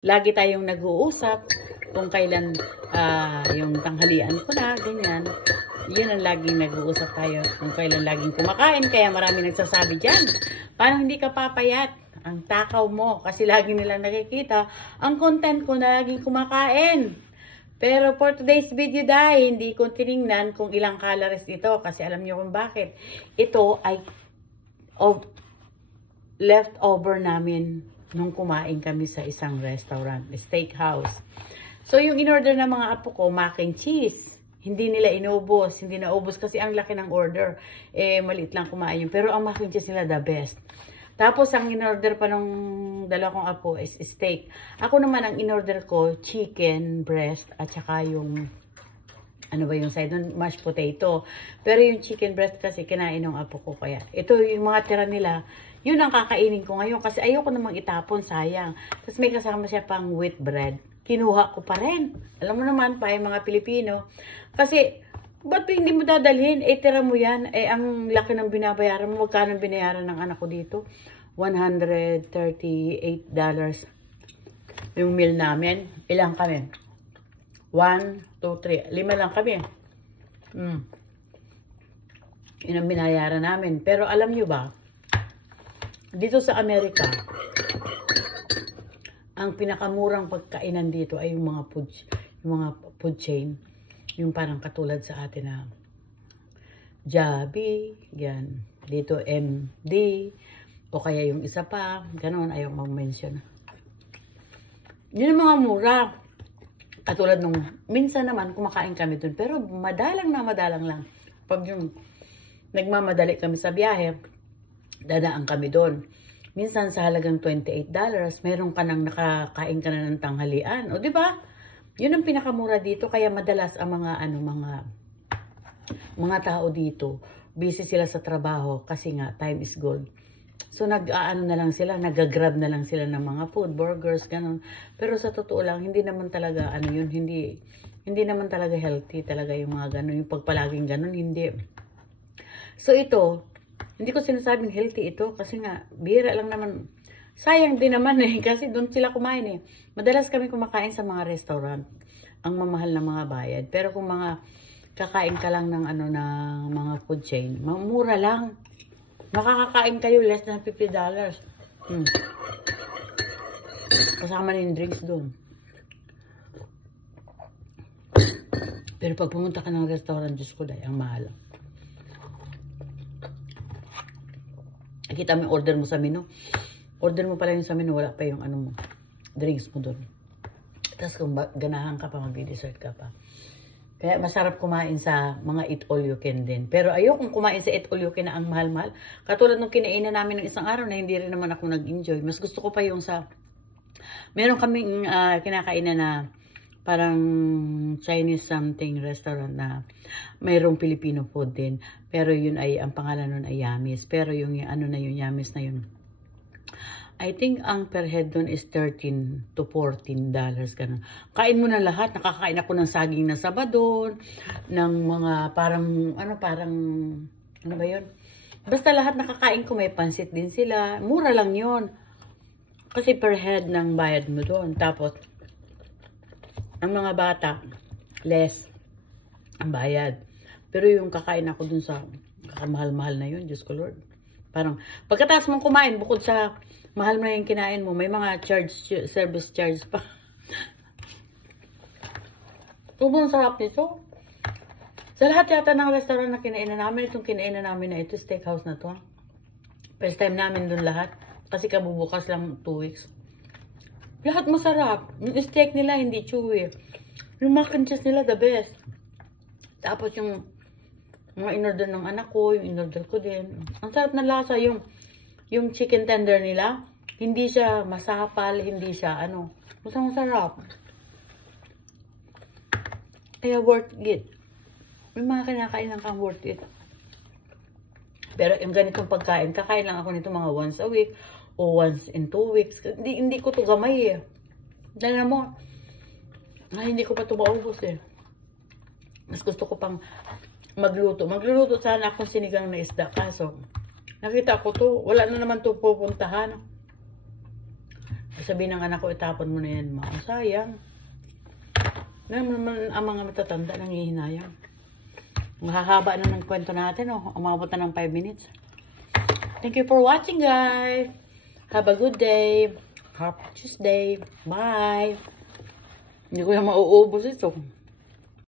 Lagi tayong nag-uusap kung kailan yung tanghalian ko na, ganyan. Yun ang laging nag-uusap tayo kung kailan laging kumakain. Kaya marami nagsasabi dyan, parang hindi ka papayat. Ang takaw mo kasi lagi nilang nakikita ang content ko na laging kumakain. Pero for today's video dahil hindi ko tinignan kung ilang calories ito kasi alam niyo kung bakit. Ito ay leftover namin nung kumain kami sa isang restaurant, steakhouse. So, yung in-order ng mga apo ko, mac and cheese. Hindi nila inubos. Hindi naubos kasi ang laki ng order. Maliit lang kumain yun. Pero ang mac and cheese nila, the best. Tapos, ang in-order pa nung dalawa kong apo is steak. Ako naman, ang in-order ko, chicken breast at saka yung ano ba yung side nun? Mashed potato. Pero yung chicken breast kasi kinain ng apo ko. Kaya ito yung mga tira nila. Yun ang kakainin ko ngayon. Kasi ayoko namang itapon. Sayang. Tapos may kasama siya pang wheat bread. Kinuha ko pa rin. Alam mo naman pa yung mga Pilipino. Kasi ba't hindi mo dadalhin? Tira mo yan. Ang laki ng binabayaran mo. Magkano binayaran ng anak ko dito? $138. Yung meal namin. Ilang kami? 1, 2, 3. 5 lang kami. Yun ang binayaran namin. Pero alam nyo ba, dito sa Amerika, ang pinakamurang pagkainan dito ay yung mga food chain. Yung parang katulad sa atin na Jollibee, yan. Dito MD, o kaya yung isa pa, ganon, ayaw mag-mention. Yun ang mga mura. Katulad nung, minsan naman kumakain kami dun, pero madalang lang. Pag yung nagmamadali kami sa biyahe, dadaan kami dun. Minsan sa halagang $28, meron ka nang nakakain ka na ng tanghalian. O, di ba? Yun ang pinakamura dito, kaya madalas ang mga tao dito, busy sila sa trabaho kasi nga time is gold. So, nag-grab na lang sila ng mga food, burgers, ganun. Pero sa totoo lang, hindi naman talaga, hindi naman talaga healthy talaga yung mga ganun. Yung pagpalaging ganun, hindi. So, ito, hindi ko sinasabing healthy ito kasi nga, bira lang naman. Sayang din naman kasi doon sila kumain Madalas kami kumakain sa mga restaurant. Ang mamahal na mga bayad. Pero kung mga kakain ka lang ng mga food chain, mura lang. Makakakain kayo less than $50. Kasama na yung drinks doon. Pero pag pumunta ka ng restaurant, Diyos ko dahil, ang mahal. Nakita mo yung order mo sa menu. Order mo pala yung sa menu, wala pa yung drinks mo doon. Tapos kung ganahan ka pa, mag-dessert ka pa. Kaya masarap kumain sa mga eat all you can din. Pero ayokong kumain sa eat all you can na ang mahal-mahal. Katulad nung kinainan namin ng isang araw na hindi rin naman ako nag-enjoy. Mas gusto ko pa yung meron kaming kinakainan na parang Chinese something restaurant na mayroong Filipino food din. Pero yun ay, ang pangalan nun ay Yamis. Pero yung yung Yamis na yun, I think ang per head doon is $13 to $14. Ganun. Kain mo na lahat. Nakakain ako ng saging na sabadon, ng mga parang, ano ba yun? Basta lahat nakakain ko, may pansit din sila. Mura lang yun. Kasi per head ng bayad mo doon. Tapos, ang mga bata, less ang bayad. Pero yung kakain ako dun sa kakamahal-mahal na yun, Diyos ko Lord. Parang, pagkatapos mong kumain, bukod sa mahal mo na yung kinain mo, may mga service charge pa. Sobrang sarap nito. Sa lahat yata ng restaurant na kinainan namin, itong kinainan namin na ito, steakhouse na to. First time namin dun lahat. Kasi kabubukas lang 2 weeks. Lahat masarap. Yung steak nila, hindi chewy. Yung mac and cheese nila, the best. Tapos yung mga in-order ng anak ko, yung in-order ko din. Ang sarap na lasa, yung chicken tender nila, hindi siya masapal, hindi siya masarap. Kaya worth it. May mga kinakain lang kang worth it. Pero yung ganitong pagkain, kakain lang ako nito mga once a week o once in 2 weeks. Hindi ko to gamay Dahil mo, hindi ko pa to maubos Mas gusto ko pang magluto. Magluluto sana akong sinigang na isda. Kaso, nakita ko to, wala na naman to pupuntahan. sabihin ng anak ko, itapon mo na yan, ma. Sayang. Naman ang mga matatanda, nangihinayang. Mahahaba na ng kwento natin, oh. Umabot na ng 5 minutes. Thank you for watching, guys. Have a good day. Happy Tuesday. Bye. Hindi ko na mauubos ito.